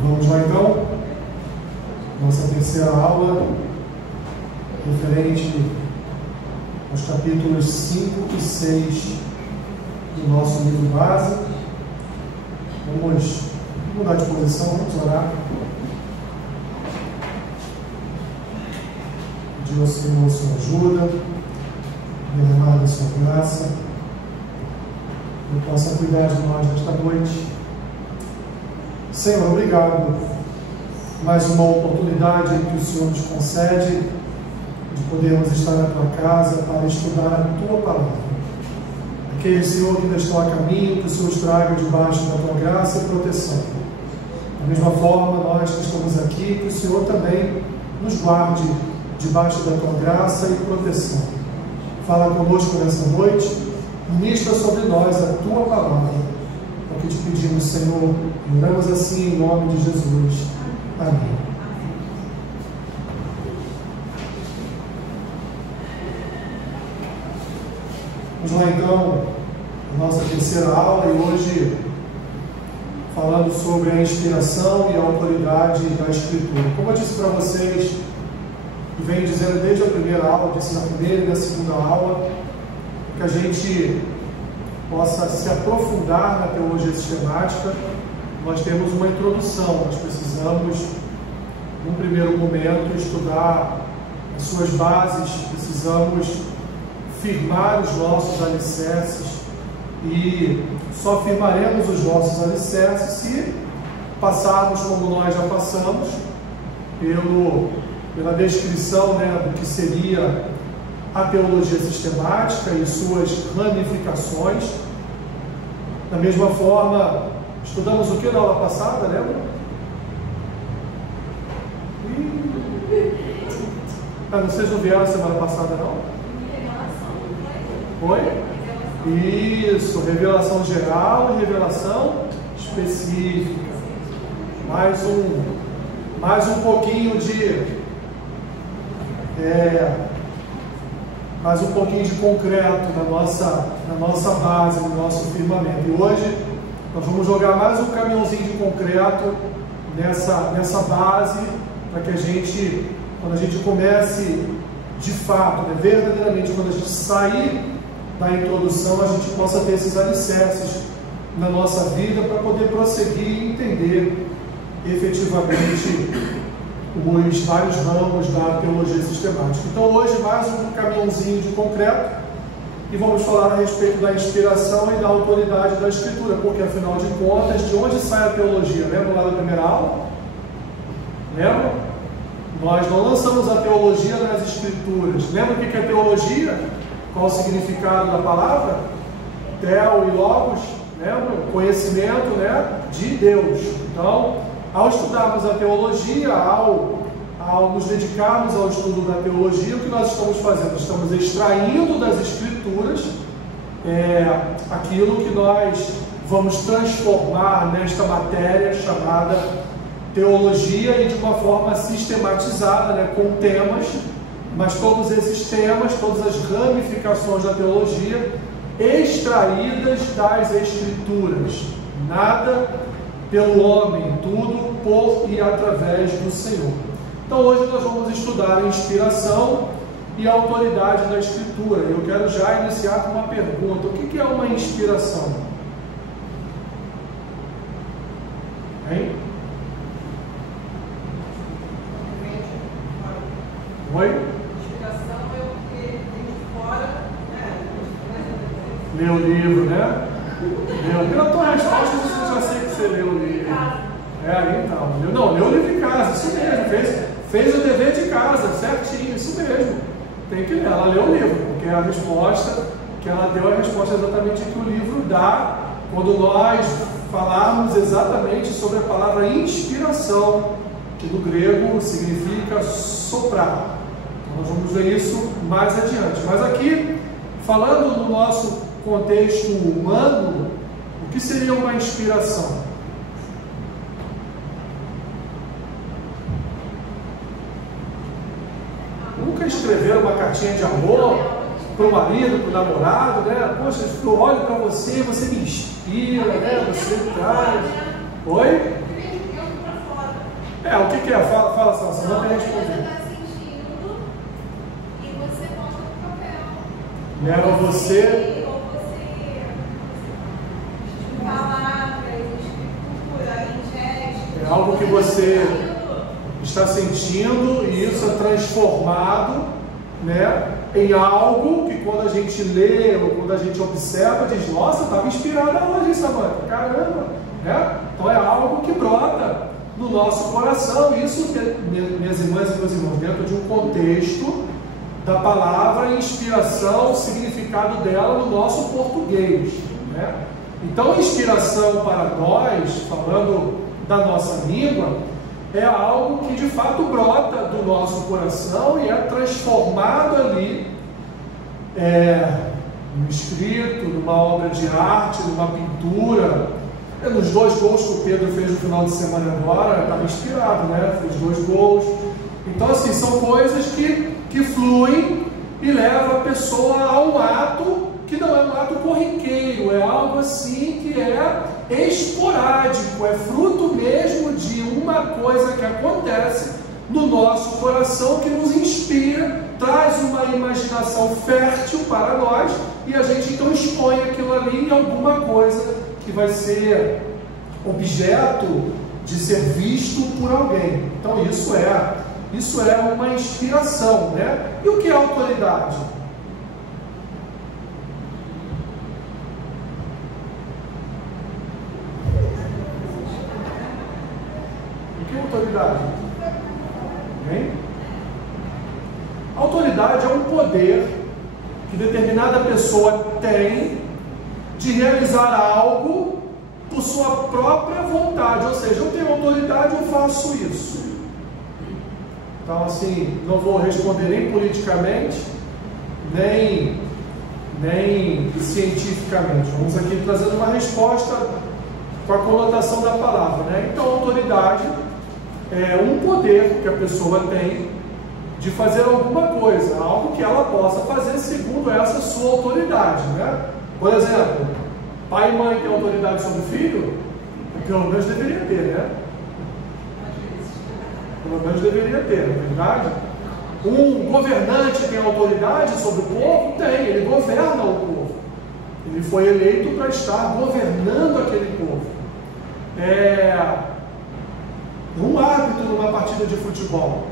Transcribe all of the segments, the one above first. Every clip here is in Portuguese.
Vamos lá então, nossa terceira aula, referente aos capítulos 5 e 6 do nosso livro base. Vamos mudar de posição, vamos orar. Pedir ao Senhor a sua ajuda, derramar a sua graça, que possa cuidar de nós nesta noite. Senhor, obrigado. Mais uma oportunidade que o Senhor nos concede de podermos estar na tua casa para estudar a tua palavra. Aqueles, Senhor, que ainda estão a caminho, que o Senhor os traga debaixo da tua graça e proteção. Da mesma forma, nós que estamos aqui, que o Senhor também nos guarde debaixo da tua graça e proteção. Fala conosco nessa noite, ministra sobre nós a tua palavra. É o que te pedimos, Senhor, e oramos assim em nome de Jesus. Amém. Vamos lá então, a nossa terceira aula, e hoje falando sobre a inspiração e a autoridade da Escritura. Como eu disse para vocês, e venho dizendo desde a primeira aula, disse na primeira e na segunda aula, que a gente possa se aprofundar na teologia sistemática. Nós temos uma introdução, nós precisamos, num primeiro momento, estudar as suas bases, precisamos firmar os nossos alicerces, e só firmaremos os nossos alicerces se passarmos, como nós já passamos, pela descrição, do que seria a teologia sistemática e suas ramificações. Da mesma forma, estudamos o que na aula passada, lembra? Vocês não vieram semana passada, não? Foi? Isso, revelação geral e revelação específica. Mais um pouquinho de mais um pouquinho de concreto na nossa base, no nosso firmamento. E hoje nós vamos jogar mais um caminhãozinho de concreto nessa base, para que a gente, quando a gente comece de fato, verdadeiramente, quando a gente sair da introdução, a gente possa ter esses alicerces na nossa vida para poder prosseguir e entender efetivamente os vários ramos da teologia sistemática. Então hoje mais um caminhãozinho de concreto, e vamos falar a respeito da inspiração e da autoridade da Escritura, porque afinal de contas, de onde sai a teologia? Lembra lá da primeira aula? Lembra? Nós não lançamos a teologia nas Escrituras. Lembra o que é teologia? Qual o significado da palavra? Theo e logos, lembra? Conhecimento, de Deus. Então, ao estudarmos a teologia, ao nos dedicarmos ao estudo da teologia, o que nós estamos fazendo? Estamos extraindo das Escrituras aquilo que nós vamos transformar nesta matéria chamada teologia, e de uma forma sistematizada, com temas, mas todos esses temas, todas as ramificações da teologia extraídas das Escrituras. Nada pelo homem, tudo por e através do Senhor. Então hoje nós vamos estudar a inspiração e a autoridade da Escritura. Eu quero já iniciar com uma pergunta: o que é uma inspiração? Hein? Oi? Inspiração é o que vem de fora, Lê o livro, Pela tua resposta, eu já sei que você leu o livro. Então. Não, leu o livro em casa, isso mesmo. Fez o dever de casa, certinho, isso mesmo. Tem que ler. Ela leu o livro, porque a resposta que ela deu é a resposta exatamente que o livro dá quando nós falarmos exatamente sobre a palavra inspiração, que no grego significa soprar. Então nós vamos ver isso mais adiante. Mas aqui, falando no nosso contexto humano, o que seria uma inspiração? Nunca escreveram uma cartinha de amor para o marido, para o namorado, Poxa, eu olho para você, você me inspira, Você traz. Oi? O que é? Fala, Salsa, não tem Você responder. está sentindo e você bota no papel. Leva você. Ou você palavras, escritura, ingeste. É algo que você está sentindo e isso é transformado, né, em algo que quando a gente lê ou quando a gente observa, diz, nossa, estava inspirada hoje, Samanta, caramba, né? Então é algo que brota no nosso coração, isso, minhas irmãs e meus irmãos, dentro de um contexto da palavra inspiração, o significado dela no nosso português, né? Então, inspiração para nós, falando da nossa língua, é algo que de fato brota do nosso coração e é transformado ali no escrito, numa obra de arte, numa pintura. Nos 2 gols que o Pedro fez no final de semana agora, estava inspirado, né? Fez 2 gols. Então, assim, são coisas que fluem e levam a pessoa a um ato que não é um ato corriqueiro, é algo assim que é esporádico, é fruto mesmo de uma coisa que acontece no nosso coração, que nos inspira, traz uma imaginação fértil para nós, e a gente então expõe aquilo ali em alguma coisa que vai ser objeto de ser visto por alguém. Então isso é uma inspiração, né? E o que é autoridade? Autoridade. Bem? Autoridade é um poder que determinada pessoa tem de realizar algo por sua própria vontade, ou seja, eu tenho autoridade, eu faço isso. Então, assim, não vou responder nem politicamente, nem cientificamente. Vamos aqui trazendo uma resposta com a conotação da palavra, né? Então, autoridade é um poder que a pessoa tem de fazer alguma coisa, algo que ela possa fazer segundo essa sua autoridade, né? Por exemplo, pai e mãe têm autoridade sobre o filho? Pelo menos deveria ter, né? Pelo menos deveria ter, não é verdade? Um governante tem autoridade sobre o povo? Tem, ele governa o povo. Ele foi eleito para estar governando aquele povo. Um árbitro numa partida de futebol,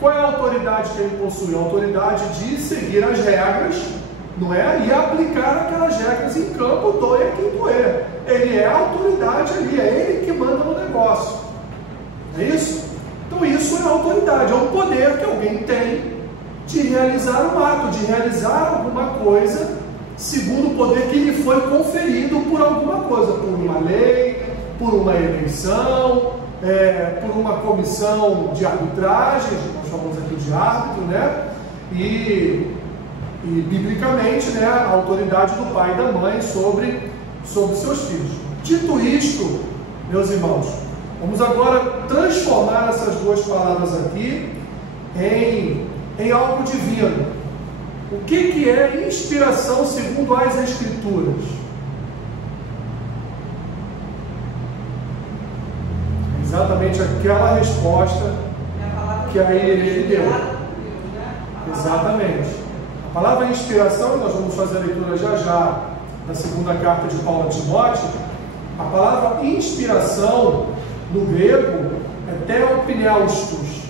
qual é a autoridade que ele possui? A autoridade de seguir as regras, não é? E aplicar aquelas regras em campo, doer quem doer. Ele é a autoridade ali, é ele que manda no negócio. É isso? Então isso é autoridade, é um poder que alguém tem de realizar um ato, de realizar alguma coisa, segundo o poder que lhe foi conferido por alguma coisa, por uma lei, por uma eleição, por uma comissão de arbitragem, nós chamamos aqui de árbitro, né? E biblicamente, né, a autoridade do pai e da mãe sobre seus filhos. Dito isto, meus irmãos, vamos agora transformar essas 2 palavras aqui em algo divino. O que é inspiração segundo as Escrituras? Exatamente aquela resposta que a ele deu. Exatamente. A palavra inspiração, nós vamos fazer a leitura já da segunda carta de Paulo a Timóteo. A palavra inspiração no grego é theopneustos,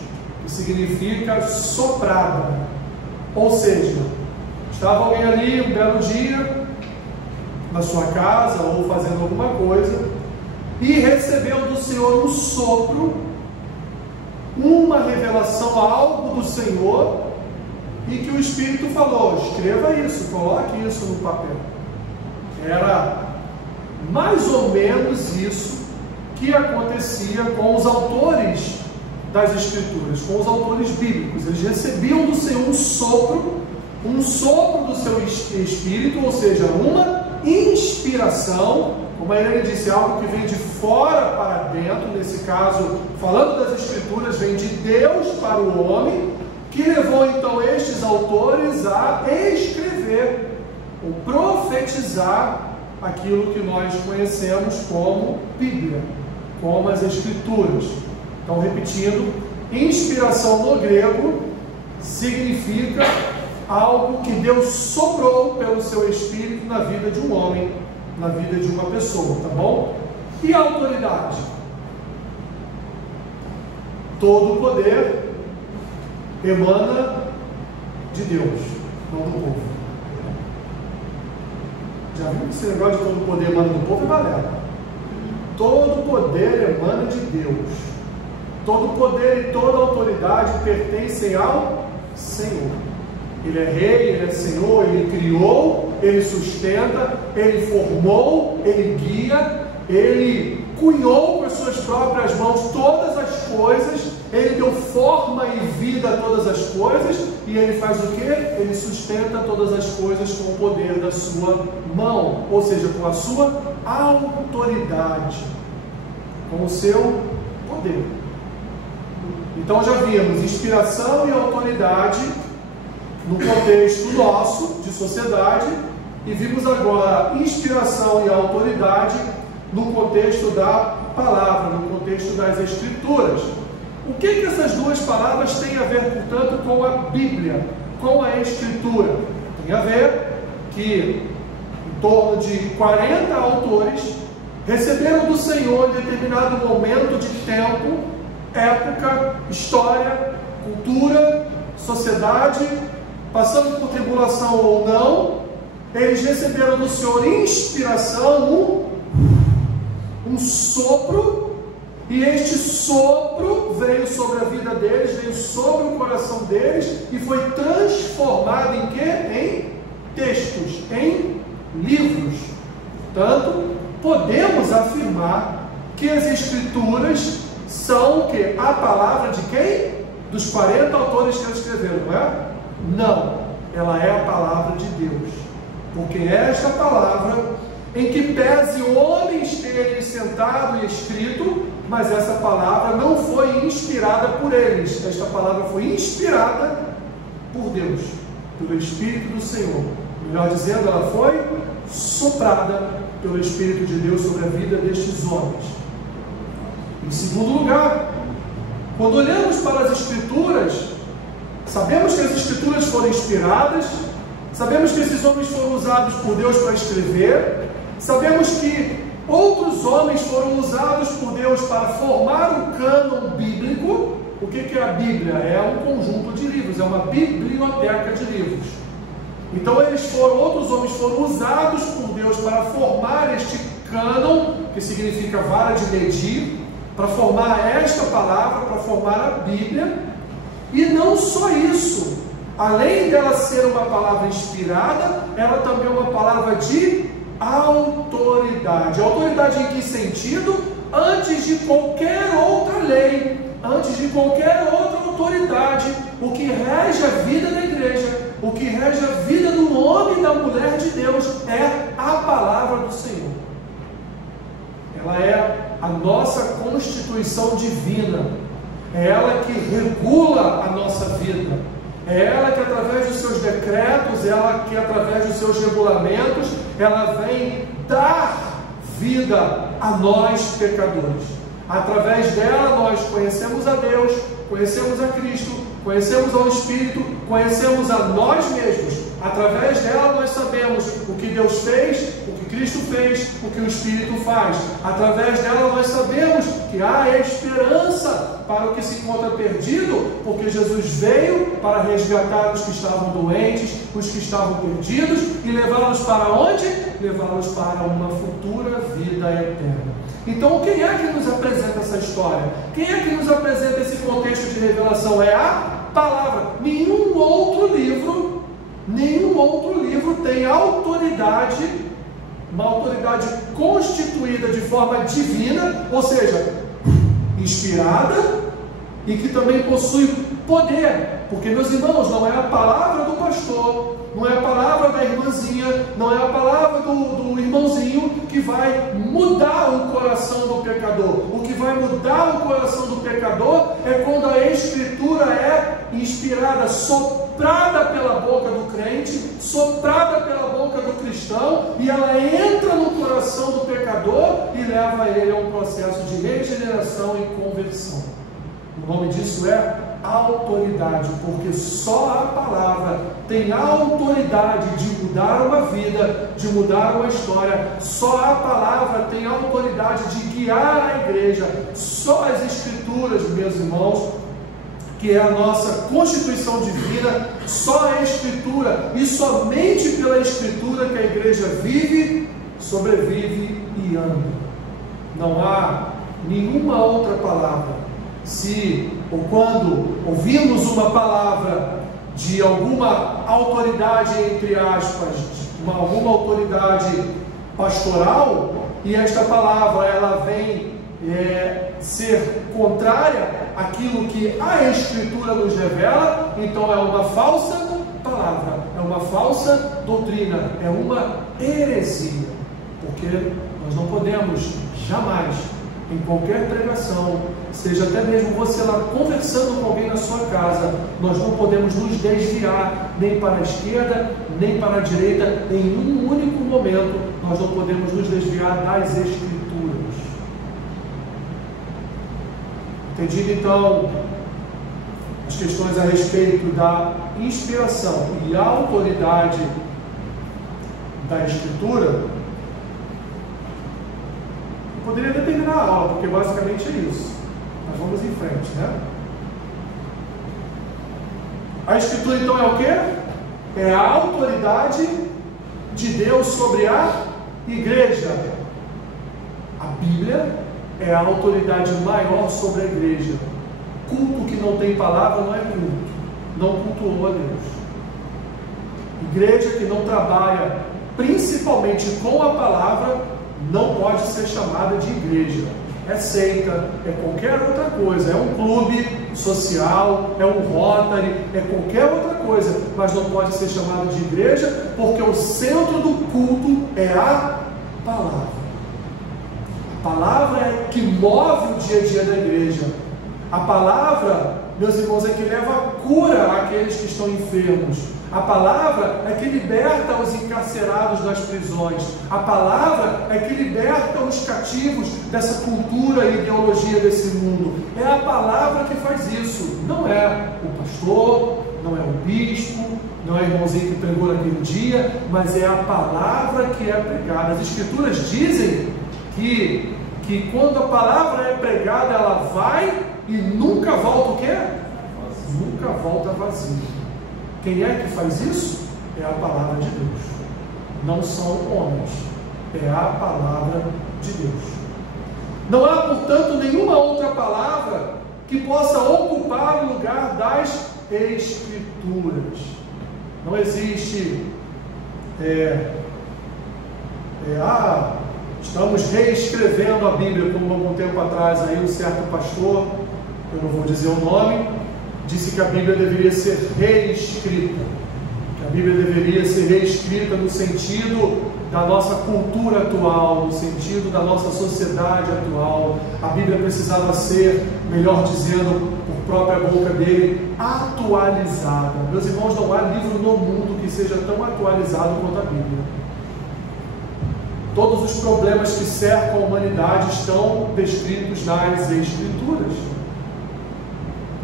que significa soprada. Ou seja, estava alguém ali um belo dia na sua casa ou fazendo alguma coisa e recebeu do Senhor um sopro, uma revelação, algo do Senhor, e que o Espírito falou: escreva isso, coloque isso no papel. Era mais ou menos isso que acontecia com os autores das Escrituras, com os autores bíblicos. Eles recebiam do Senhor um sopro do seu Espírito, ou seja, uma inspiração, como a Irene disse, algo que vem de fora para dentro, nesse caso, falando das Escrituras, vem de Deus para o homem, que levou então estes autores a escrever, ou profetizar aquilo que nós conhecemos como Bíblia, como as Escrituras. Então, repetindo, inspiração no grego significa algo que Deus soprou pelo seu Espírito na vida de um homem, na vida de uma pessoa, tá bom? E a autoridade? Todo o poder emana de Deus, não do povo. Já viu que esse negócio de todo o poder emana do povo é balela? Todo o poder emana de Deus. Todo o poder e toda a autoridade pertencem ao Senhor. Ele é rei, ele é Senhor, ele criou, ele sustenta, ele formou, ele guia, ele cunhou com as suas próprias mãos todas as coisas, ele deu forma e vida a todas as coisas, e ele faz o quê? Ele sustenta todas as coisas com o poder da sua mão, ou seja, com a sua autoridade, com o seu poder. Então já vimos inspiração e autoridade no contexto nosso, de sociedade, e vimos agora inspiração e autoridade no contexto da palavra, no contexto das Escrituras. O que essas duas palavras têm a ver, portanto, com a Bíblia, com a Escritura? Tem a ver que em torno de 40 autores receberam do Senhor em determinado momento de tempo, época, história, cultura, sociedade, passando por tribulação ou não, eles receberam do Senhor inspiração, um sopro, e este sopro veio sobre a vida deles, veio sobre o coração deles, e foi transformado em quê? Em textos, em livros. Portanto, podemos afirmar que as Escrituras são o quê? A palavra de quem? Dos 40 autores que eles escreveram, não é? Não, ela é a palavra de Deus, porque é esta palavra, em que pese homens terem sentado e escrito, mas essa palavra não foi inspirada por eles, esta palavra foi inspirada por Deus, pelo Espírito do Senhor. Melhor dizendo, ela foi soprada pelo Espírito de Deus sobre a vida destes homens. Em segundo lugar, quando olhamos para as Escrituras, sabemos que as Escrituras foram inspiradas, sabemos que esses homens foram usados por Deus para escrever, sabemos que outros homens foram usados por Deus para formar o cânon bíblico. O que é a Bíblia? É um conjunto de livros, é uma biblioteca de livros. Então outros homens foram usados por Deus para formar este cânon, que significa vara de medir, para formar esta palavra, para formar a Bíblia. E não só isso, além dela ser uma palavra inspirada, ela também é uma palavra de autoridade. Autoridade em que sentido? Antes de qualquer outra lei, antes de qualquer outra autoridade, o que rege a vida da igreja, o que rege a vida do homem e da mulher de Deus é a palavra do Senhor. Ela é a nossa constituição divina, é ela que regula a nossa vida, é ela que através dos seus decretos, ela que através dos seus regulamentos, ela vem dar vida a nós pecadores. Através dela nós conhecemos a Deus, conhecemos a Cristo, conhecemos ao Espírito, conhecemos a nós mesmos. Através dela nós sabemos o que Deus fez, o que Cristo fez, o que o Espírito faz. Através dela nós sabemos que há esperança para o que se encontra perdido, porque Jesus veio para resgatar os que estavam doentes, os que estavam perdidos, e levá-los para onde? Levá-los para uma futura vida eterna. Então, quem é que nos apresenta essa história? Quem é que nos apresenta esse contexto de revelação? É a palavra. Nenhum outro livro tem autoridade, uma autoridade constituída de forma divina, ou seja, inspirada, e que também possui poder, porque, meus irmãos, não é a palavra do pastor, não é a palavra da irmãzinha, não é a palavra do irmãozinho que vai mudar o coração do pecador. O que vai mudar o coração do pecador é quando a Escritura é inspirada, soprada pela boca do crente, soprada pela boca do cristão, e ela entra no coração do pecador e leva ele a um processo de regeneração e conversão. O nome disso é autoridade, porque só a palavra tem a autoridade de mudar uma vida, de mudar uma história. Só a palavra tem a autoridade de guiar a igreja. Só as Escrituras, meus irmãos, que é a nossa constituição divina, só a Escritura e somente pela Escritura que a igreja vive, sobrevive e anda. Não há nenhuma outra palavra. Se ou quando ouvimos uma palavra de alguma autoridade, entre aspas, alguma autoridade pastoral, e esta palavra ela vem ser contrária àquilo que a Escritura nos revela, então é uma falsa palavra, é uma falsa doutrina, é uma heresia, porque nós não podemos jamais, em qualquer pregação, seja até mesmo você lá conversando com alguém na sua casa, nós não podemos nos desviar nem para a esquerda, nem para a direita, em um único momento. Nós não podemos nos desviar das Escrituras. Entendido então as questões a respeito da inspiração e autoridade da Escritura, poderia terminar a aula, porque basicamente é isso. Mas vamos em frente, né? A Escritura então é o quê? É a autoridade de Deus sobre a igreja. A Bíblia é a autoridade maior sobre a igreja. Culto que não tem palavra não é culto. Não cultuou a Deus. Igreja que não trabalha principalmente com a palavra não pode ser chamada de igreja. É seita, é qualquer outra coisa, é um clube social, é um Rotary, é qualquer outra coisa, mas não pode ser chamada de igreja, porque o centro do culto é a palavra. A palavra é que move o dia a dia da igreja. A palavra, meus irmãos, é que leva cura àqueles que estão enfermos. A palavra é que liberta os encarcerados das prisões. A palavra é que liberta os cativos dessa cultura e ideologia desse mundo. É a palavra que faz isso. Não é o pastor, não é o bispo, não é o irmãozinho que pregou naquele dia, mas é a palavra que é pregada. As Escrituras dizem que quando a palavra é pregada, ela vai e nunca volta o quê? Nunca volta vazia. Quem é que faz isso? É a palavra de Deus. Não são homens. É a palavra de Deus. Não há, portanto, nenhuma outra palavra que possa ocupar o lugar das Escrituras. Não existe estamos reescrevendo a Bíblia, como algum tempo atrás aí um certo pastor, eu não vou dizer o nome, disse que a Bíblia deveria ser reescrita, que a Bíblia deveria ser reescrita no sentido da nossa cultura atual, no sentido da nossa sociedade atual. A Bíblia precisava ser, melhor dizendo, por própria boca dele, atualizada. Meus irmãos, não há livro no mundo que seja tão atualizado quanto a Bíblia. Todos os problemas que cercam a humanidade estão descritos nas Escrituras.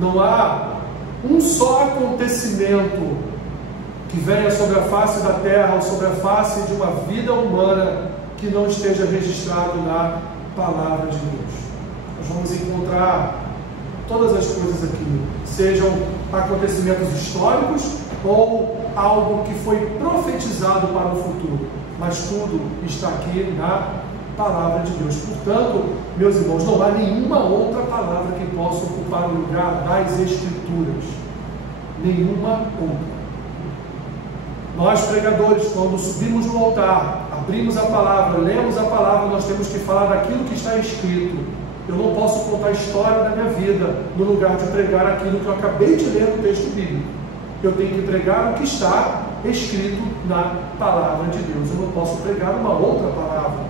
Não há um só acontecimento que venha sobre a face da terra ou sobre a face de uma vida humana que não esteja registrado na palavra de Deus. Nós vamos encontrar todas as coisas aqui, sejam acontecimentos históricos ou algo que foi profetizado para o futuro, mas tudo está aqui na palavra de Deus. Portanto, meus irmãos, não há nenhuma outra palavra que possa ocupar o lugar das Escrituras. Nenhuma outra. Nós, pregadores, quando subimos no altar, abrimos a palavra, lemos a palavra, nós temos que falar daquilo que está escrito. Eu não posso contar a história da minha vida no lugar de pregar aquilo que eu acabei de ler no texto bíblico. Eu tenho que pregar o que está escrito na palavra de Deus. Eu não posso pregar uma outra palavra,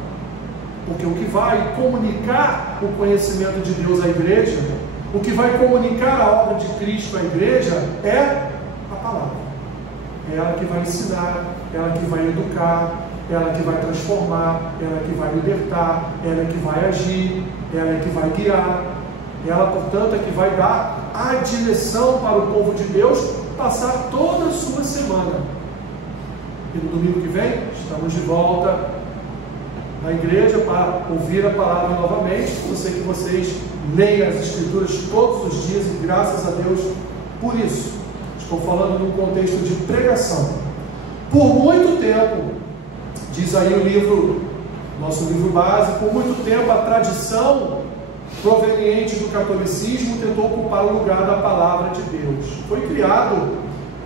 porque o que vai comunicar o conhecimento de Deus à igreja, o que vai comunicar a obra de Cristo à igreja é a palavra. É ela que vai ensinar, ela que vai educar, ela que vai transformar, ela que vai libertar, ela que vai agir, ela que vai guiar. Ela, portanto, é que vai dar a direção para o povo de Deus passar toda a sua semana. E no domingo que vem, estamos de volta na igreja para ouvir a palavra novamente. Eu sei que vocês leem as Escrituras todos os dias e graças a Deus por isso. Estou falando num contexto de pregação. Por muito tempo, diz aí o livro, nosso livro base, por muito tempo a tradição proveniente do catolicismo tentou ocupar o lugar da palavra de Deus. Foi criado,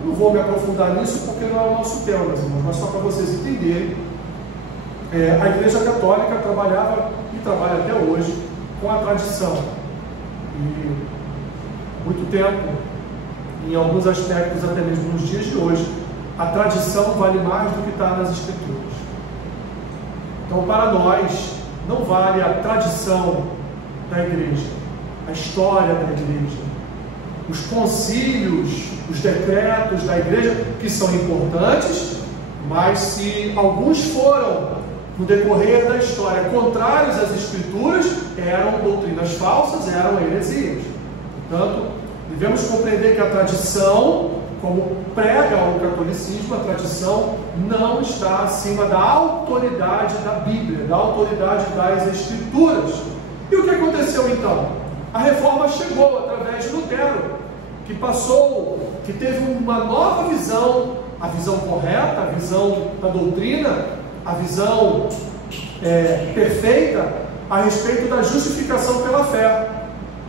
não vou me aprofundar nisso porque não é o nosso tema, meus irmãos, mas só para vocês entenderem, a Igreja Católica trabalhava e trabalha até hoje com a tradição. E muito tempo, em alguns aspectos, até mesmo nos dias de hoje, a tradição vale mais do que está nas Escrituras. Então, para nós, não vale a tradição da igreja, a história da igreja, os concílios, os decretos da igreja, que são importantes, mas se alguns foram, no decorrer da história, contrários às Escrituras, eram doutrinas falsas, eram heresias. Portanto, devemos compreender que a tradição, como prega o catolicismo, a tradição não está acima da autoridade da Bíblia, da autoridade das Escrituras. E o que aconteceu então? A reforma chegou através de Lutero, que teve uma nova visão, a visão correta, a visão da doutrina, a visão perfeita a respeito da justificação pela fé.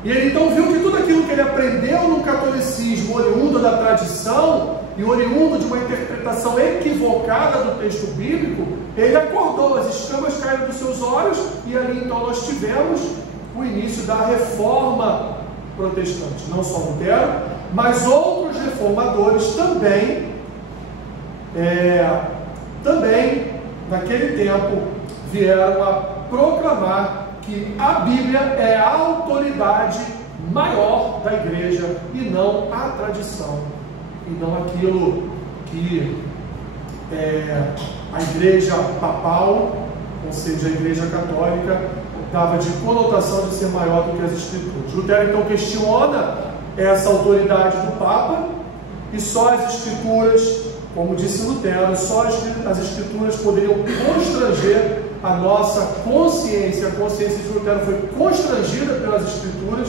E ele então viu que tudo aquilo que ele aprendeu no catolicismo, oriundo da tradição e oriundo de uma interpretação equivocada do texto bíblico, ele acordou, as escamas caíram dos seus olhos, e ali então nós tivemos o início da reforma protestante. Não só Lutero, mas outros reformadores também naquele tempo vieram a proclamar que a Bíblia é a autoridade maior da igreja e não a tradição, e não aquilo que a igreja papal, ou seja, a igreja católica, dava de conotação de ser maior do que as Escrituras. Lutero então questiona essa autoridade do Papa, e só as Escrituras, como disse Lutero, só as Escrituras poderiam constranger a nossa consciência. A consciência de Lutero foi constrangida pelas Escrituras,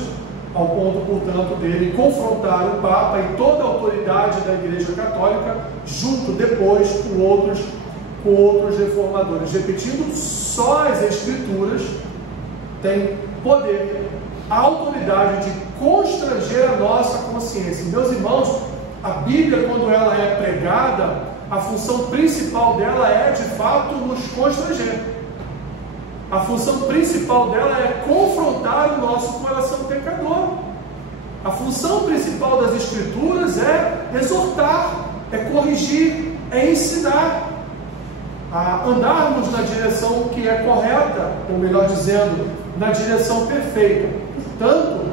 ao ponto, portanto, dele confrontar o Papa e toda a autoridade da Igreja Católica, junto depois com outros reformadores. Repetindo, só as Escrituras têm poder, a autoridade de constranger a nossa consciência. Meus irmãos, a Bíblia, quando ela é pregada, a função principal dela é, de fato, nos constranger. A função principal dela é confrontar o nosso coração pecador. A função principal das Escrituras é exortar, é corrigir, é ensinar a andarmos na direção que é correta, ou melhor dizendo, na direção perfeita. Portanto,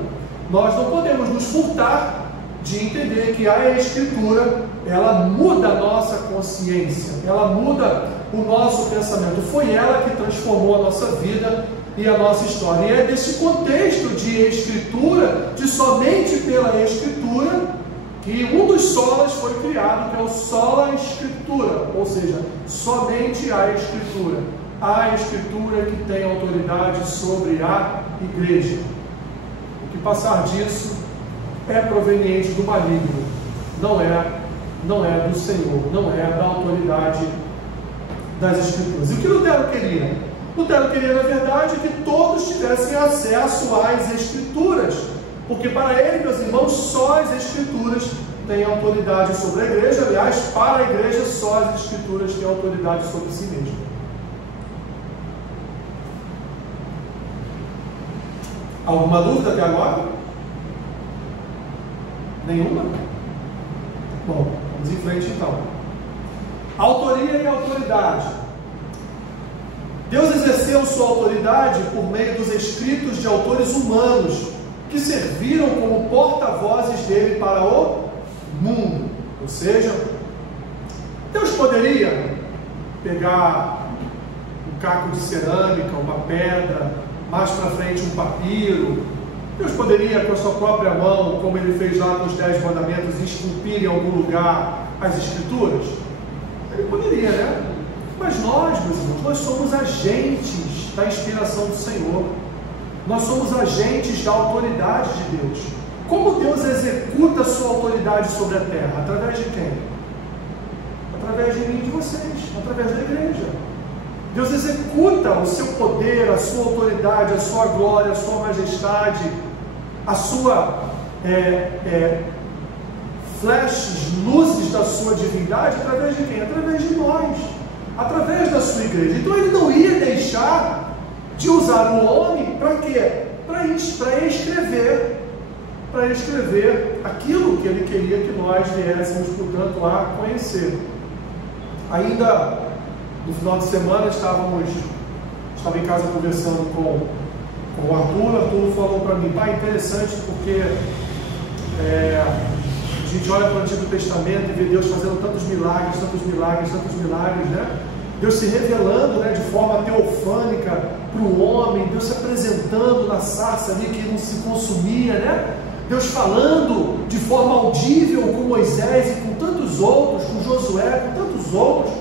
nós não podemos nos furtar de entender que a Escritura, ela muda a nossa consciência, ela muda o nosso pensamento. Foi ela que transformou a nossa vida e a nossa história. E é desse contexto de Escritura, de somente pela Escritura, que um dos solas foi criado, que é o sola Escritura, ou seja, somente a Escritura. A Escritura que tem autoridade sobre a Igreja. O que passar disso é proveniente do maligno, não é do Senhor, não é da autoridade das Escrituras. E o que Lutero queria? Lutero queria, na verdade, que todos tivessem acesso às Escrituras, porque para ele, meus irmãos, só as Escrituras têm autoridade sobre a igreja. Aliás, para a igreja, só as Escrituras têm autoridade sobre si mesma. Alguma dúvida até agora? Nenhuma? Bom, vamos em frente então. Autoria e autoridade. Deus exerceu sua autoridade por meio dos escritos de autores humanos, que serviram como porta-vozes dele para o mundo. Ou seja, Deus poderia pegar um caco de cerâmica, uma pedra, mais para frente um papiro, Deus poderia, com a sua própria mão, como ele fez lá nos 10 mandamentos, esculpir em algum lugar as Escrituras? Ele poderia, né? Mas nós, meus irmãos, nós somos agentes da inspiração do Senhor. Nós somos agentes da autoridade de Deus. Como Deus executa a sua autoridade sobre a terra? Através de quem? Através de mim e de vocês, através da igreja. Deus executa o seu poder, a sua autoridade, a sua glória, a sua majestade, a sua flashes, luzes da sua divindade, através de quem? Através de nós, através da sua igreja. Então ele não ia deixar de usar o homem para quê? Para escrever aquilo que ele queria que nós viéssemos, portanto, a conhecer. Ainda no final de semana estava em casa conversando com o Arthur. O Arthur falou para mim: pai, interessante porque a gente olha para o Antigo Testamento e vê Deus fazendo tantos milagres, né? Deus se revelando, né, de forma teofânica para o homem, Deus se apresentando na sarça ali que não se consumia, né? Deus falando de forma audível com Moisés e com tantos outros, com Josué, com tantos outros.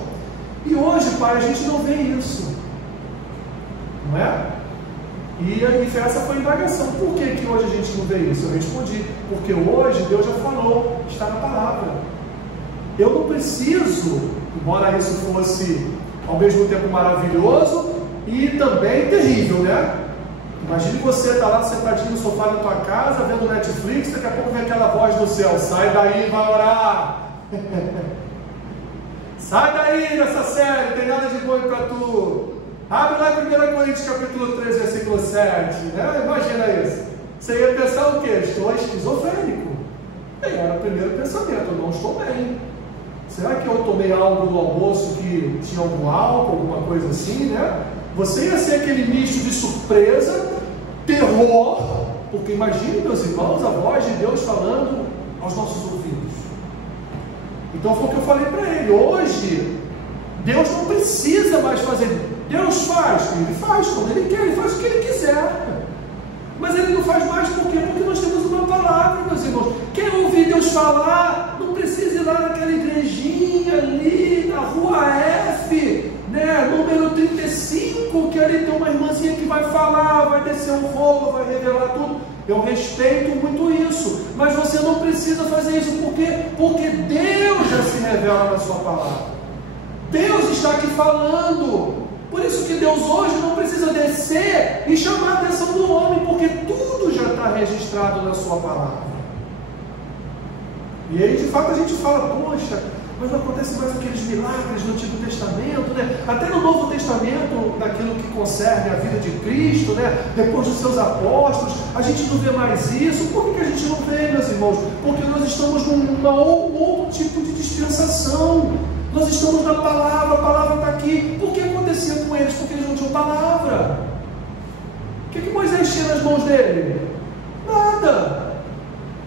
E hoje, pai, a gente não vê isso, não é? E essa foi a indagação. Por que hoje a gente não vê isso? Eu respondi: porque hoje Deus já falou, está na palavra. Eu não preciso, embora isso fosse ao mesmo tempo maravilhoso e também terrível, né? Imagine você estar lá sentadinho no sofá da tua casa, vendo Netflix, daqui a pouco vem aquela voz do céu: sai daí, vai orar. Sai daí dessa série, não tem nada de bom para tu. Abre lá 1 Coríntios capítulo 3, versículo 7. Né? Imagina isso. Você ia pensar o quê? Estou esquizofrênico. Bem, era o primeiro pensamento: eu não estou bem. Será que eu tomei algo no almoço que tinha algum álcool, alguma coisa assim, né? Você ia ser aquele misto de surpresa, terror, porque imagine, meus irmãos, a voz de Deus falando aos nossos ouvidos. Então foi o que eu falei para ele: hoje Deus não precisa mais fazer. Deus faz, ele faz quando ele quer, ele faz o que ele quiser. Mas ele não faz mais por quê? Porque nós temos uma palavra, meus irmãos. Quer ouvir Deus falar? Não precisa ir lá naquela igrejinha ali na rua F, né, número 35, que ali tem uma irmãzinha que vai falar, vai descer um rolo, vai revelar tudo. Eu respeito muito isso, mas você não precisa fazer isso. Por quê? Porque Deus já se revela na sua palavra. Deus está aqui falando. Por isso que Deus hoje não precisa descer e chamar a atenção do homem, porque tudo já está registrado na sua palavra. E aí de fato a gente fala: poxa, mas não acontece mais aqueles milagres no Antigo Testamento, né? Até no Novo Testamento, naquilo que concerne a vida de Cristo, né? Depois dos seus apóstolos, a gente não vê mais isso. Por que a gente não vê, meus irmãos? Porque nós estamos num outro tipo de dispensação. Nós estamos na palavra, a palavra está aqui. Por que acontecia com eles? Porque eles não tinham palavra. O que Moisés tinha nas mãos dele? Nada.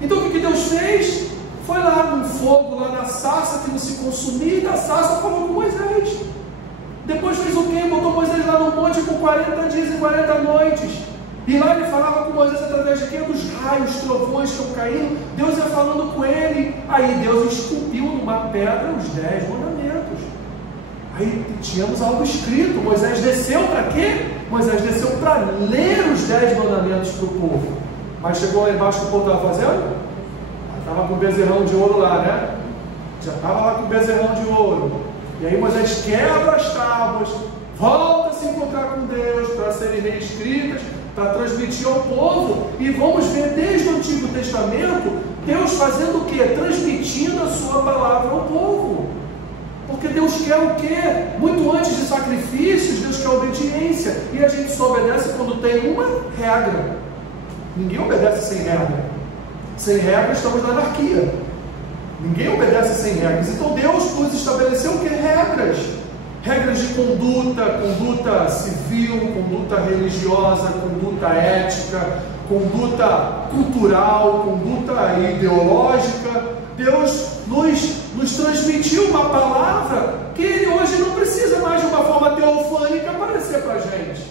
Então o que Deus fez? Foi lá num fogo, lá na sarça que não se consumia, e da sarça falou com Moisés. Depois fez o quê? Botou Moisés lá no monte por 40 dias e 40 noites. E lá ele falava com Moisés através de quê? Dos raios, trovões que iam caindo. Deus ia falando com ele. Aí Deus esculpiu numa pedra os 10 mandamentos. Aí tínhamos algo escrito. Moisés desceu para quê? Moisés desceu para ler os 10 mandamentos para o povo. Mas chegou lá embaixo, o que o povo estava fazendo? Estava com o bezerrão de ouro lá, né? Já estava lá com o bezerrão de ouro. E aí Moisés quebra as tábuas, volta a se encontrar com Deus para serem reescritas, para transmitir ao povo. E vamos ver desde o Antigo Testamento Deus fazendo o quê? Transmitindo a sua palavra ao povo. Porque Deus quer o quê? Muito antes de sacrifícios, Deus quer obediência. E a gente só obedece quando tem uma regra. Ninguém obedece sem regra. Sem regras estamos na anarquia. Ninguém obedece sem regras. Então Deus nos estabeleceu o que? Regras. Regras de conduta civil, conduta religiosa, conduta ética, conduta cultural, conduta ideológica. Deus nos transmitiu uma palavra que Ele hoje não precisa mais de uma forma teofânica aparecer para a gente.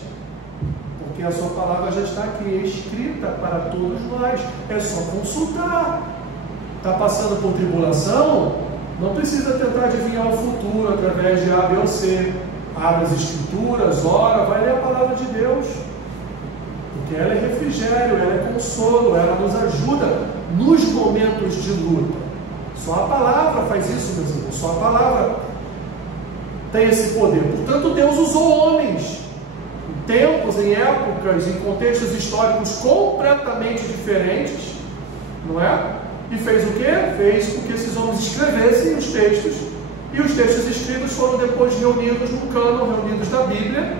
Porque a sua palavra já está aqui, escrita para todos nós. É só consultar. Está passando por tribulação? Não precisa tentar adivinhar o futuro através de A, B ou C. Abre as escrituras, ora, vai ler a palavra de Deus. Porque ela é refrigério, ela é consolo, ela nos ajuda nos momentos de luta. Só a palavra faz isso, meus irmãos. Só a palavra tem esse poder. Portanto, Deus usou homens em tempos, em épocas, em contextos históricos completamente diferentes, não é? E fez o quê? Fez com que esses homens escrevessem os textos, e os textos escritos foram depois reunidos no cânon, reunidos na Bíblia,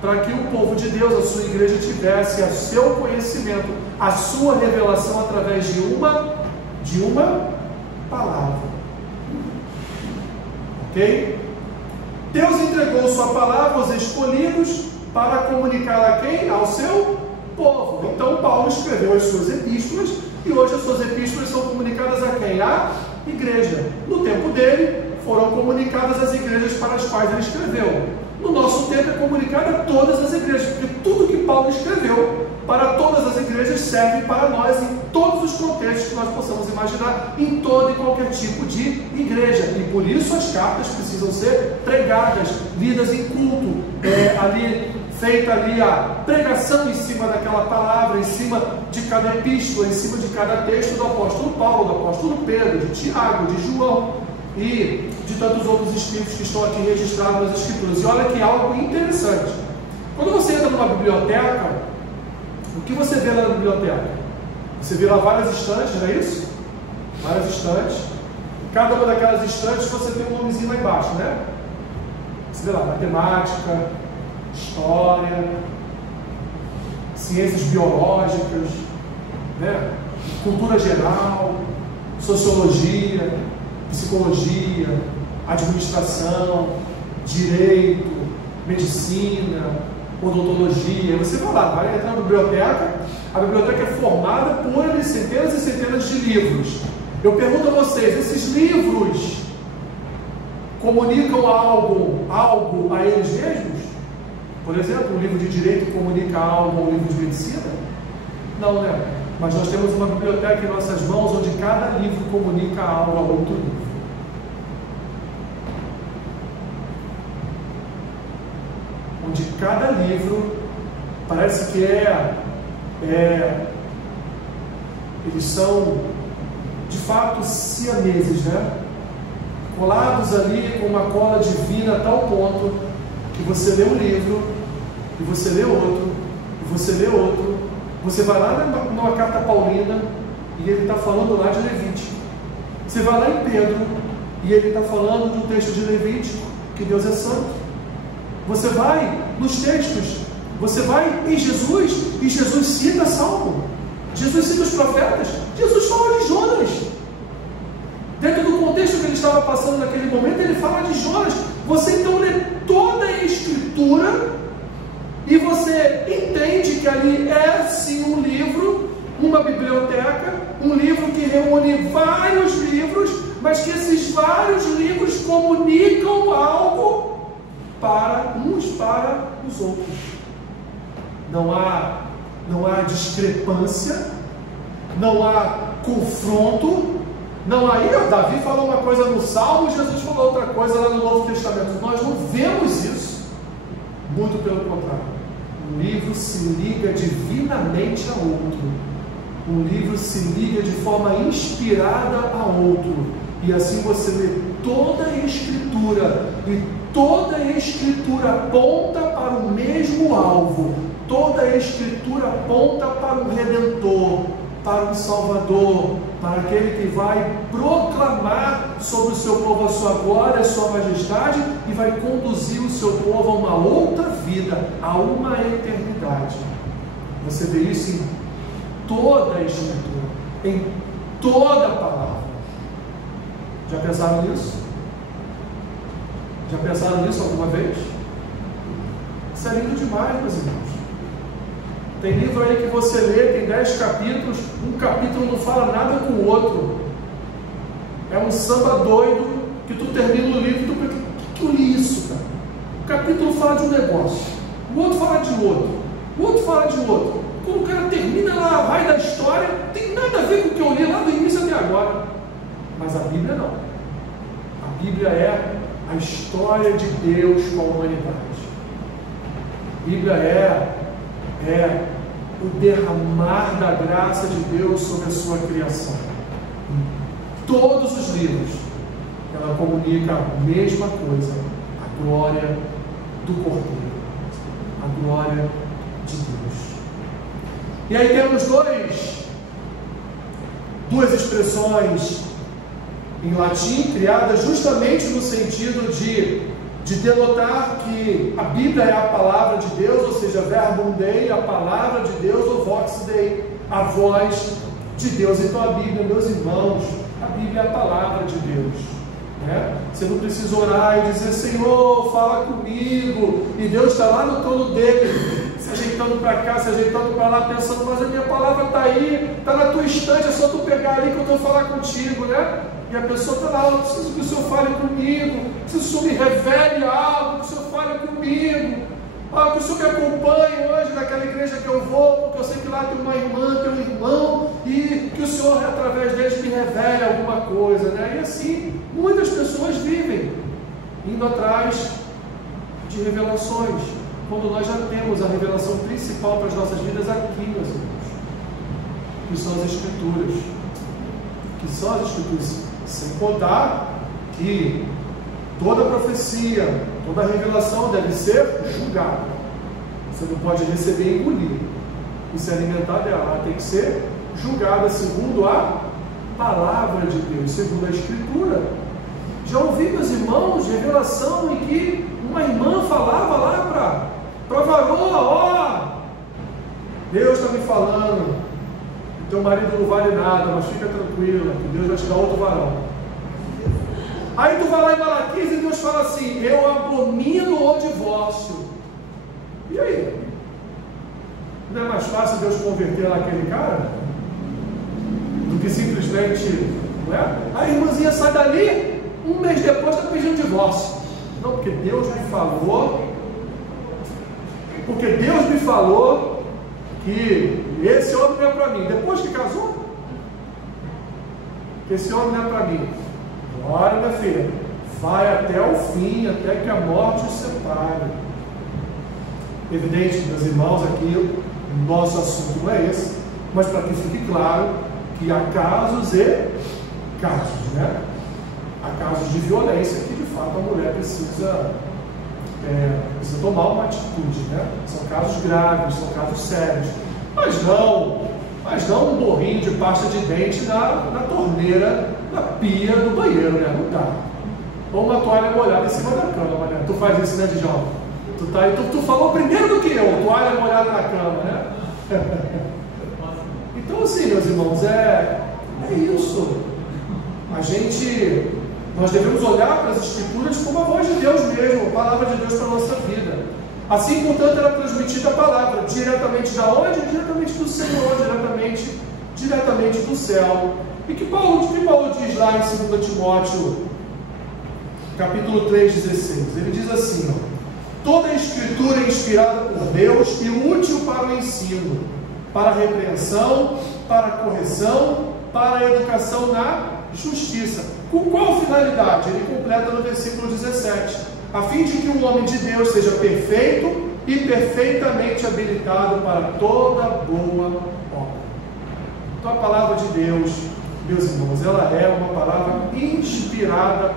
para que o povo de Deus, a sua igreja, tivesse o seu conhecimento, a sua revelação através de uma palavra. Ok? Deus entregou sua palavra aos escolhidos para comunicar a quem? Ao seu povo. Então Paulo escreveu as suas epístolas, e hoje as suas epístolas são comunicadas a quem? À igreja. No tempo dele, foram comunicadas às igrejas para as quais ele escreveu. No nosso tempo é comunicado a todas as igrejas, porque tudo que Paulo escreveu para todas as igrejas serve para nós em todos os contextos que nós possamos imaginar, em todo e qualquer tipo de igreja. E por isso as cartas precisam ser pregadas, lidas em culto, feita ali a pregação em cima daquela palavra, em cima de cada epístola, em cima de cada texto do apóstolo Paulo, do apóstolo Pedro, de Tiago, de João e de tantos outros escritos que estão aqui registrados nas escrituras. E olha que algo interessante. Quando você entra numa biblioteca, o que você vê lá na biblioteca? Você vê lá várias estantes, não é isso? Várias estantes. Cada uma daquelas estantes você tem um nomezinho lá embaixo, né? Você vê lá, matemática, história, ciências biológicas, né? Cultura geral, sociologia, psicologia, administração, direito, medicina, odontologia. Você vai lá, vai entrar na biblioteca. A biblioteca é formada por centenas e centenas de livros. Eu pergunto a vocês, esses livros comunicam algo a eles mesmos? Por exemplo, um livro de direito comunica algo a um livro de medicina? Não, né? Mas nós temos uma biblioteca em nossas mãos onde cada livro comunica algo a outro livro. Onde cada livro parece que eles são de fato siameses, né? Colados ali com uma cola divina a tal ponto que você lê um livro e você lê outro e você lê outro. Você vai lá numa carta paulina e ele está falando lá de Levítico. Você vai lá em Pedro e ele está falando do texto de Levítico, que Deus é santo. Você vai nos textos, você vai em Jesus, e Jesus cita Salmo, Jesus cita os profetas, Jesus fala de Jonas. Dentro do contexto que ele estava passando naquele momento, ele fala de Jonas. Você então lê toda a Escritura e você entende que ali é sim um livro, uma biblioteca, um livro que reúne vários livros, mas que esses vários livros comunicam algo para uns para os outros. Não há discrepância, não há confronto, não há. Davi falou uma coisa no Salmo, Jesus falou outra coisa lá no Novo Testamento. Nós não vemos isso. Muito pelo contrário. Um livro se liga divinamente a outro. Um livro se liga de forma inspirada a outro. E assim você lê toda a Escritura, e toda a Escritura aponta para o mesmo alvo. Toda a Escritura aponta para o Redentor, para o Salvador, para aquele que vai proclamar sobre o seu povo a sua glória, a sua majestade, e vai conduzir o seu povo a uma outra vida, a uma eternidade. Você vê isso em toda a Escritura, em toda a palavra. Já pensaram nisso? Já pensaram nisso alguma vez? Isso é lindo demais, meus irmãos. Tem livro aí que você lê, tem 10 capítulos, um capítulo não fala nada com o outro. É um samba doido, que tu termina o livro e tu pensa, que eu li isso, cara? O capítulo fala de um negócio, o outro fala de outro. o outro fala de outro. Quando o cara termina lá, vai da história, não tem nada a ver com o que eu li lá do início até agora. Mas a Bíblia não. A Bíblia é a história de Deus com a humanidade. A Bíblia é o derramar da graça de Deus sobre a sua criação. Em todos os livros, ela comunica a mesma coisa, a glória do Cordeiro, a glória de Deus. E aí temos duas expressões em latim, criadas justamente no sentido de denotar que a Bíblia é a palavra de Deus, ou seja, verbum Dei, a palavra de Deus, ou vox Dei, a voz de Deus. Então a Bíblia, meus irmãos, a Bíblia é a palavra de Deus, né? Você não precisa orar e dizer, Senhor, fala comigo, e Deus está lá no trono dele, se ajeitando para cá, se ajeitando para lá, pensando, mas a minha palavra está aí, está na tua estante, é só tu pegar ali que eu vou falar contigo, né? E a pessoa está lá, eu preciso que o Senhor fale comigo, preciso que o Senhor me revele algo, que o Senhor fale comigo, que o Senhor me acompanhe hoje naquela igreja que eu vou, porque eu sei que lá tem uma irmã, tem um irmão, e que o Senhor, através deles, me revele alguma coisa, né? E assim, muitas pessoas vivem, indo atrás de revelações, quando nós já temos a revelação principal para as nossas vidas aqui, meus irmãos, que são as Escrituras. Que são as Escrituras, sem contar que toda profecia, toda revelação deve ser julgada. Você não pode receber e engolir e se alimentar dela, ela tem que ser julgada segundo a palavra de Deus, segundo a Escritura. Já ouvi, meus irmãos, revelação em que uma irmã falava lá para a varoa, Deus está me falando, teu marido não vale nada, mas fica tranquila, que Deus vai te dar outro varão. Aí tu vai lá em Malaquias e Deus fala assim, eu abomino o divórcio. E aí? Não é mais fácil Deus converter lá aquele cara? Do que simplesmente, não é? A irmãzinha sai dali, um mês depois está pedindo divórcio. Não, porque Deus me falou, que esse homem não é para mim. Depois que casou, que esse homem não é para mim. Glória, minha filha, vai até o fim, até que a morte o separe. Evidente, meus irmãos, aqui o nosso assunto não é esse, mas para que fique claro que há casos e casos, né? Há casos de violência que de fato a mulher precisa tomar uma atitude, né? São casos graves, são casos sérios, mas não um borrinho de pasta de dente na torneira, na pia do banheiro, né? Não dá. Ou uma toalha molhada em cima da cama, né? Tu faz isso, né, Djalma? Tu falou primeiro do que eu, toalha molhada na cama, né? Então assim, meus irmãos, é isso. Nós devemos olhar para as Escrituras como a voz de Deus mesmo, a palavra de Deus para a nossa vida. Assim, portanto, era transmitida a palavra, diretamente da onde? Diretamente do Senhor, diretamente do céu. E que Paulo diz lá em 2 Timóteo, capítulo 3,16? Ele diz assim, toda a Escritura é inspirada por Deus e útil para o ensino, para a repreensão, para a correção, para a educação na justiça. Com qual finalidade? Ele completa no versículo 17, a fim de que o homem de Deus seja perfeito e perfeitamente habilitado para toda boa obra. Então a palavra de Deus, meus irmãos, ela é uma palavra inspirada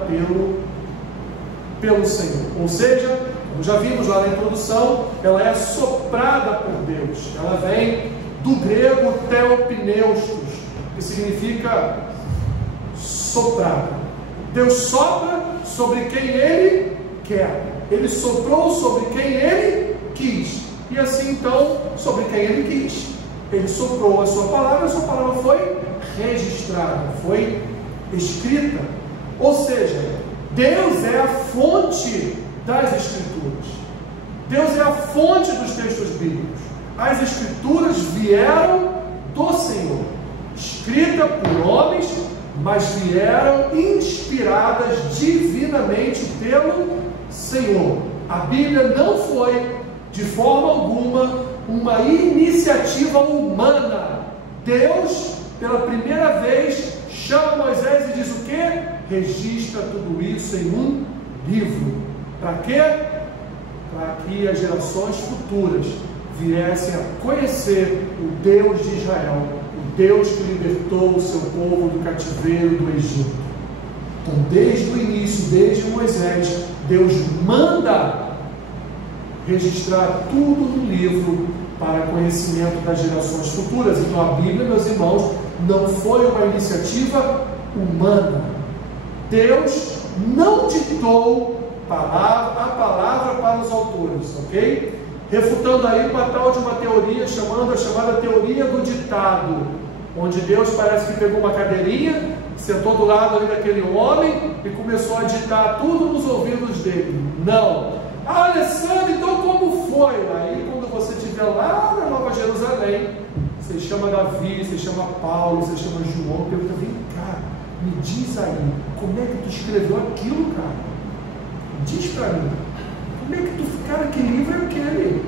pelo Senhor, ou seja, como já vimos lá na introdução, ela é soprada por Deus. Ela vem do grego theopneustos, que significa soprar. Deus sopra sobre quem Ele quer. Ele soprou sobre quem Ele quis. E assim então, sobre quem Ele quis. Ele soprou a sua palavra foi registrada, foi escrita. Ou seja, Deus é a fonte das Escrituras. Deus é a fonte dos textos bíblicos. As Escrituras vieram do Senhor, escrita por homens, mas vieram inspiradas divinamente pelo Senhor. A Bíblia não foi, de forma alguma, uma iniciativa humana. Deus, pela primeira vez, chama Moisés e diz o quê? Registra tudo isso em um livro. Para quê? Para que as gerações futuras viessem a conhecer o Deus de Israel, o Deus que libertou o seu povo do cativeiro do Egito. Então, desde o início, desde Moisés, Deus manda registrar tudo no livro para conhecimento das gerações futuras. Então, a Bíblia, meus irmãos, não foi uma iniciativa humana. Deus não ditou a palavra para os autores, ok? Refutando aí uma tal de uma teoria chamada teoria do ditado, onde Deus parece que pegou uma cadeirinha, sentou do lado ali daquele homem e começou a ditar tudo nos ouvidos dele. Não. Ah, Alessandro, então como foi? Aí quando você estiver lá na Nova Jerusalém, você chama Davi, você chama Paulo, você chama João, pergunta, vem cá, me diz aí, como é que tu escreveu aquilo, cara? Diz para mim, como é que tu, cara, que livro é aquele?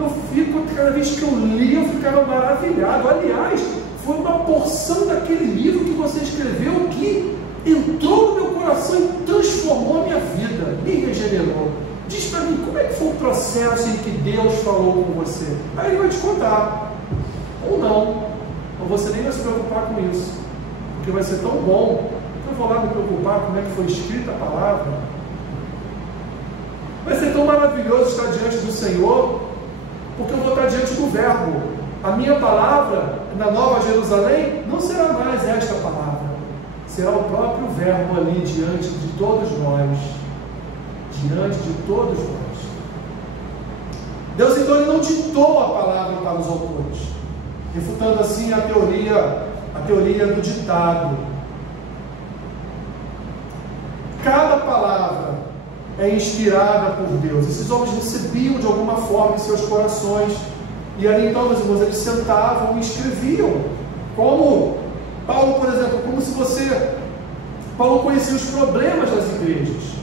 Eu fico, cada vez que eu li, eu ficava maravilhado. Aliás, foi uma porção daquele livro que você escreveu que entrou no meu coração e transformou a minha vida, me regenerou. Diz para mim, como é que foi o processo em que Deus falou com você? Aí ele vai te contar. Ou não. Ou você nem vai se preocupar com isso. Porque vai ser tão bom que eu vou lá me preocupar como é que foi escrita a palavra. Vai ser tão maravilhoso estar diante do Senhor, porque eu vou estar diante do Verbo. A minha palavra na Nova Jerusalém não será mais esta palavra. Será o próprio Verbo ali diante de todos nós. Diante de todos nós. Deus então ele não ditou a palavra para os autores, refutando assim a teoria do ditado. Cada palavra é inspirada por Deus. Esses homens recebiam de alguma forma em seus corações, e ali então, meus irmãos, eles sentavam e escreviam. Como Paulo, por exemplo, Paulo conhecia os problemas das igrejas,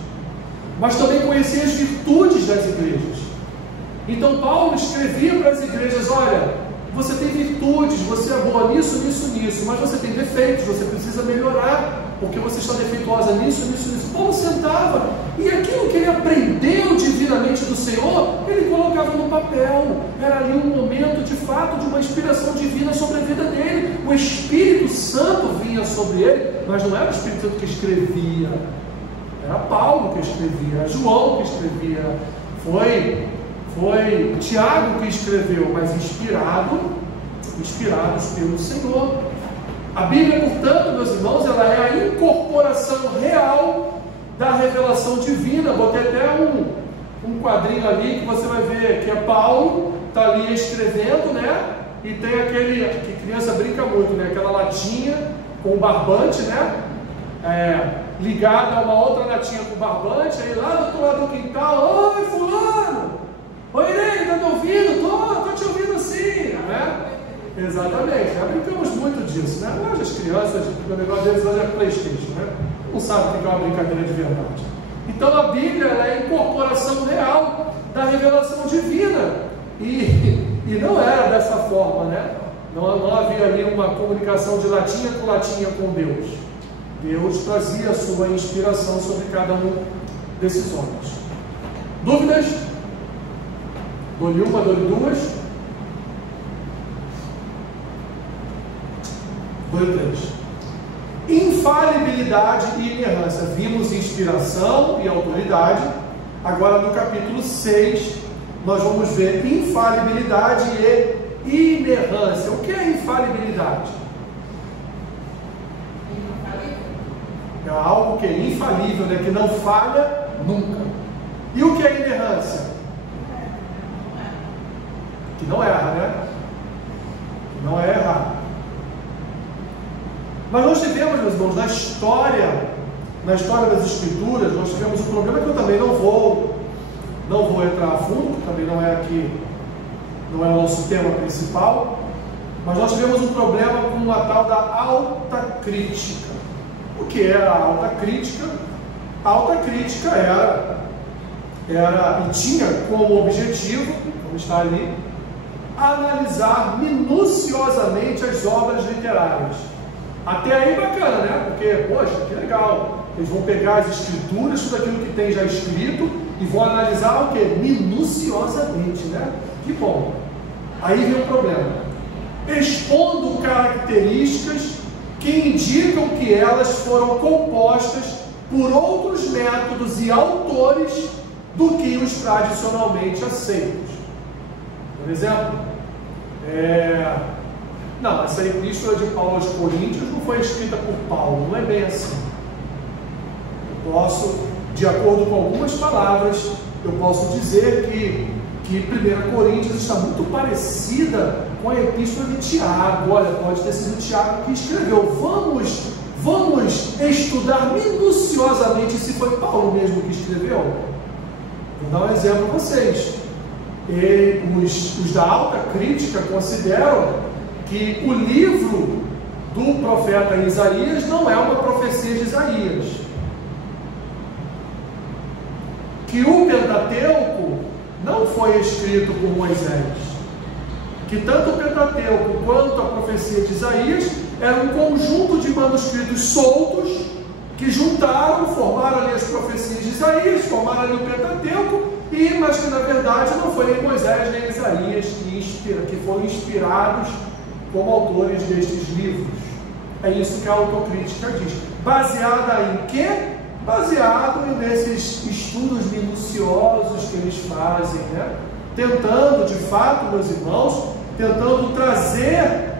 mas também conhecia as virtudes das igrejas. Então Paulo escrevia para as igrejas, olha, você tem virtudes, você é boa nisso, nisso, nisso, mas você tem defeitos, você precisa melhorar, porque você está defeituosa nisso, nisso, nisso. Paulo sentava, e aquilo que ele aprendeu divinamente do Senhor, ele colocava no papel. Era ali um momento, de fato, de uma inspiração divina sobre a vida dele. O Espírito Santo vinha sobre ele, mas não era o Espírito Santo que escrevia. Era Paulo que escrevia, era João que escrevia, foi Tiago que escreveu, mas inspirados pelo Senhor. A Bíblia, portanto, meus irmãos, ela é a incorporação real da revelação divina. Botei até um quadrinho ali que você vai ver que é Paulo, está ali escrevendo, né? E tem aquele, que criança brinca muito, né? Aquela latinha com o barbante, né? Ligada a uma outra latinha com barbante, aí lá do outro lado do quintal, oi fulano, oi Irene, tá me ouvindo? Tô te ouvindo sim, né? Exatamente, já brincamos muito disso, né? Hoje as crianças, o negócio deles hoje é Playstation, né? Não sabem o que é uma brincadeira de verdade. Então a Bíblia ela é a incorporação real da revelação divina, e não era dessa forma, né? Não havia ali uma comunicação de latinha com latinha com Deus. Deus trazia a sua inspiração sobre cada um desses homens. Dúvidas? Dou-lhe uma, dou-lhe duas. Dou-lhe três. Infalibilidade e inerrância. Vimos inspiração e autoridade. Agora no capítulo 6, nós vamos ver infalibilidade e inerrância. O que é infalibilidade? É algo que é infalível, né? Que não falha nunca. E o que é inerrância? Que não erra, né? Que não é errar. Mas nós tivemos, meus irmãos, na história das Escrituras, nós tivemos um problema que eu também não vou entrar a fundo, que também não é o nosso tema principal, mas nós tivemos um problema com a tal da alta crítica. O que era a alta crítica? A alta crítica era e tinha como objetivo, como está ali, analisar minuciosamente as obras literárias. Até aí bacana, né? Porque, poxa, que legal. Eles vão pegar as escrituras, tudo aquilo que tem já escrito, e vão analisar o quê? Minuciosamente, né? Que bom. Aí vem um problema. Expondo características que indicam que elas foram compostas por outros métodos e autores do que os tradicionalmente aceitos. Por exemplo, não, essa epístola de Paulo aos Coríntios não foi escrita por Paulo, não é bem assim. Eu posso, de acordo com algumas palavras, eu posso dizer que 1 Coríntios está muito parecida com a epístola de Tiago. Olha, pode ter sido Tiago que escreveu. Vamos estudar minuciosamente se foi Paulo mesmo que escreveu. Vou dar um exemplo a vocês. Os da alta crítica consideram que o livro do profeta Isaías não é uma profecia de Isaías, que o Pentateuco não foi escrito por Moisés, que tanto o Pentateuco quanto a profecia de Isaías era um conjunto de manuscritos soltos que juntaram, formaram ali as profecias de Isaías, formaram ali o Pentateuco, mas que na verdade não foi nem Moisés nem Isaías que foram inspirados como autores destes livros. É isso que a autocrítica diz. Baseada em quê? Baseado nesses estudos minuciosos que eles fazem, né? Tentando, de fato, meus irmãos, tentando trazer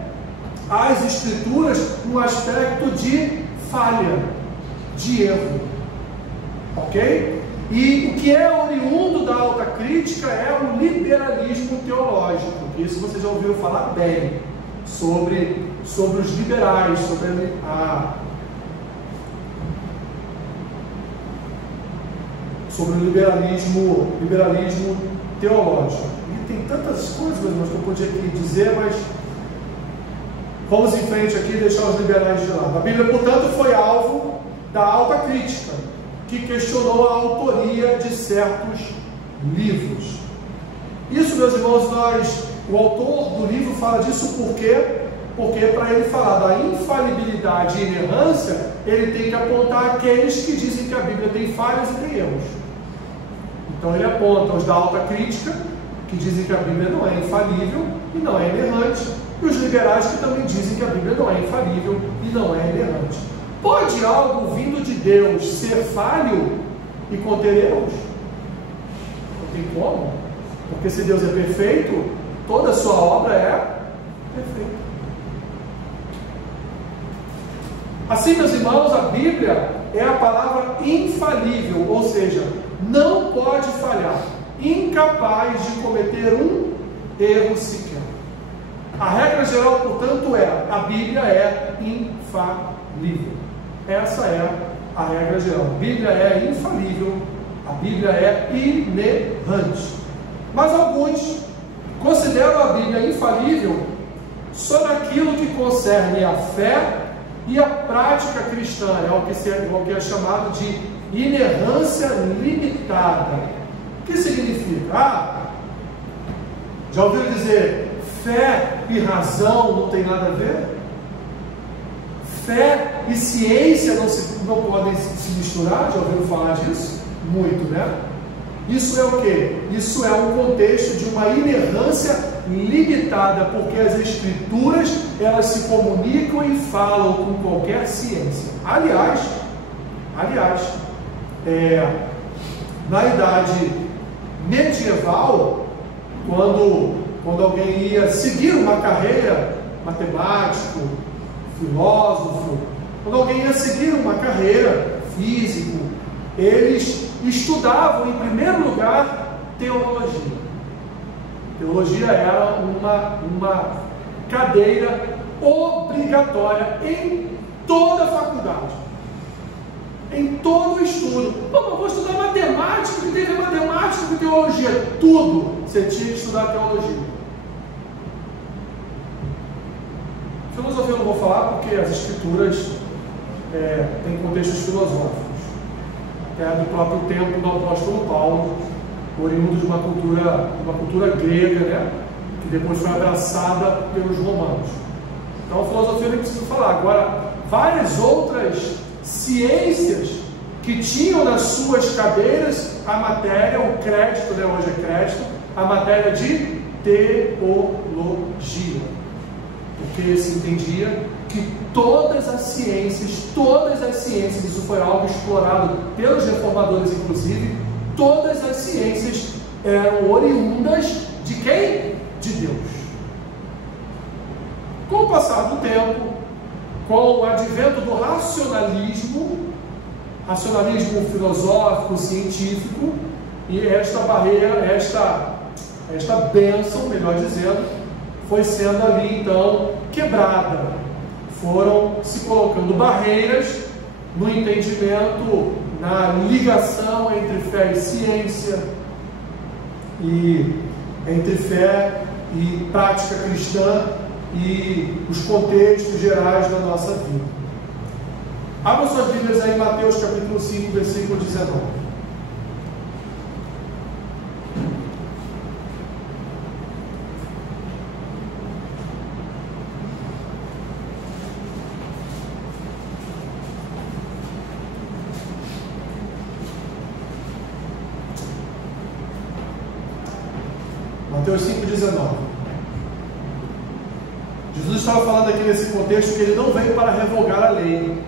as escrituras um aspecto de falha, de erro, ok? E o que é oriundo da alta crítica é o liberalismo teológico. Isso vocês já ouviram falar bem sobre os liberais, sobre o liberalismo teológico. E tem tantas coisas, meus irmãos, que eu podia aqui dizer, mas vamos em frente aqui e deixar os liberais de lado. A Bíblia, portanto, foi alvo da alta crítica, que questionou a autoria de certos livros. Isso, meus irmãos, o autor do livro fala disso por quê? Porque para ele falar da infalibilidade e inerrância, ele tem que apontar aqueles que dizem que a Bíblia tem falhas e tem erros. Então ele aponta os da alta crítica, que dizem que a Bíblia não é infalível e não é inerrante, e os liberais que também dizem que a Bíblia não é infalível e não é inerrante. Pode algo vindo de Deus ser falho e conter erros? Não tem como. Porque se Deus é perfeito, toda a sua obra é perfeita. Assim, meus irmãos, a Bíblia é a palavra infalível, ou seja, não pode falhar, incapaz de cometer um erro sequer. A regra geral, portanto, a Bíblia é infalível. Essa é a regra geral. A Bíblia é infalível, a Bíblia é inerrante. Mas alguns consideram a Bíblia infalível só naquilo que concerne a fé e a prática cristã, é o que é chamado de inerrância limitada. O que significa? Já ouviu dizer fé e razão não tem nada a ver? Fé e ciência não podem se misturar? Já ouviram falar disso? Muito, né? Isso é o quê? Isso é um contexto de uma inerrância limitada, porque as escrituras, elas se comunicam e falam com qualquer ciência. Aliás, na idade medieval, quando alguém ia seguir uma carreira, matemático, filósofo, quando alguém ia seguir uma carreira, físico, eles estudavam, em primeiro lugar, teologia. Teologia era uma cadeira obrigatória em toda a faculdade, em todo o estudo. Pô, mas vou estudar matemática, que teve matemática e teologia. Tudo você tinha que estudar teologia. Filosofia eu não vou falar porque as escrituras têm contextos filosóficos. É do próprio tempo do apóstolo Paulo, oriundo de uma cultura grega, né? que depois foi abraçada pelos romanos. Então a filosofia nem preciso falar. Agora, várias outras ciências que tinham nas suas cadeiras a matéria, o crédito, né, hoje é crédito, a matéria de teologia. Porque se entendia que todas as ciências, isso foi algo explorado pelos reformadores inclusive, todas as ciências eram oriundas de quem? De Deus. Com o passar do tempo, com o advento do racionalismo filosófico, científico, e esta barreira, esta bênção, melhor dizendo, foi sendo ali então quebrada. Foram se colocando barreiras no entendimento, na ligação entre fé e ciência, e entre fé e prática cristã e os contextos gerais da nossa vida. Abra suas Bíblias aí em Mateus capítulo 5, versículo 19. Mateus 5,19. Jesus estava falando aqui nesse contexto que ele não veio para revogar a lei.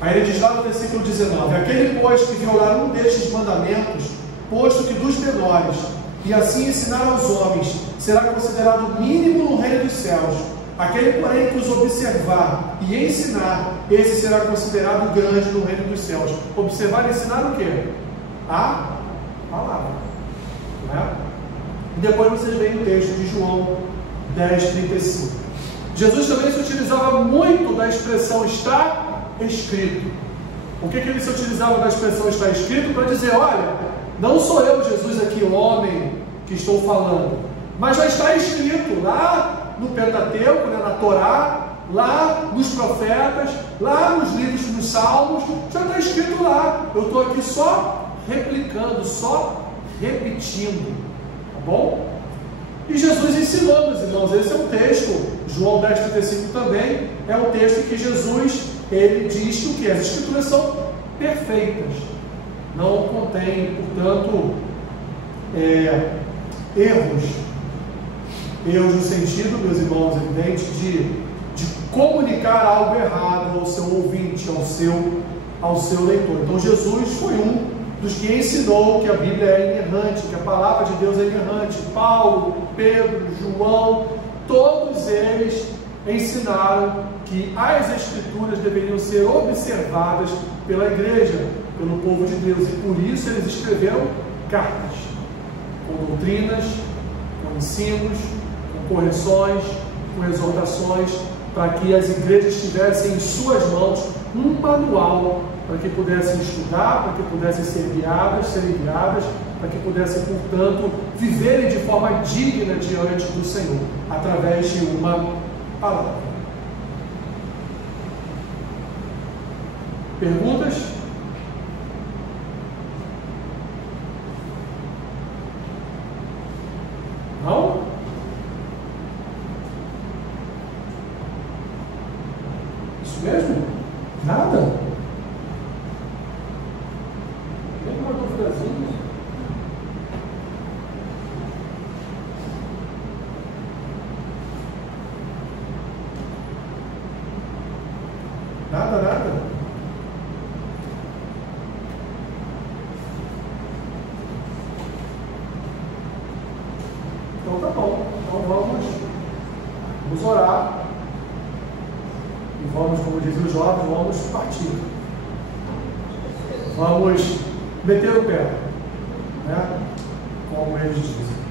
Aí ele diz lá no versículo 19: aquele, pois, que violar um destes mandamentos, posto que dos menores, e assim ensinar aos homens, será considerado mínimo no reino dos céus. Aquele, porém, que os observar e ensinar, esse será considerado grande no reino dos céus. Observar e ensinar o quê? A palavra. Né? E depois vocês veem o texto de João 10:35. Jesus também se utilizava muito da expressão está escrito. O que ele se utilizava da expressão está escrito? Para dizer, olha, não sou eu, Jesus, aqui, o homem que estou falando, mas já está escrito lá no Pentateuco, né, na Torá, lá nos profetas, lá nos livros dos Salmos, já está escrito lá. Eu estou aqui só replicando, só repetindo. Tá bom? E Jesus ensinou, meus irmãos, esse é um texto, João 10,35 também, é um texto que Jesus, ele diz que o que? As Escrituras são perfeitas, não contém, portanto, erros no sentido, meus irmãos, evidente, de comunicar algo errado ao seu ouvinte, ao seu leitor. Então Jesus foi um dos que ensinou que a Bíblia é inerrante, que a palavra de Deus é inerrante. Paulo, Pedro, João, todos eles ensinaram que as Escrituras deveriam ser observadas pela igreja, pelo povo de Deus, e por isso eles escreveram cartas, com doutrinas, com ensinos, com correções, com exortações, para que as igrejas tivessem em suas mãos um manual para que pudessem estudar, para que pudessem serem guiadas, para que pudessem, portanto, viverem de forma digna diante do Senhor, através de uma palavra. Perguntas? Não? Isso mesmo? Nada? Nada. Então tá bom. Então vamos orar. E vamos, como dizem os jovens, vamos partir. Vamos meter o pé, né? Como eles dizem.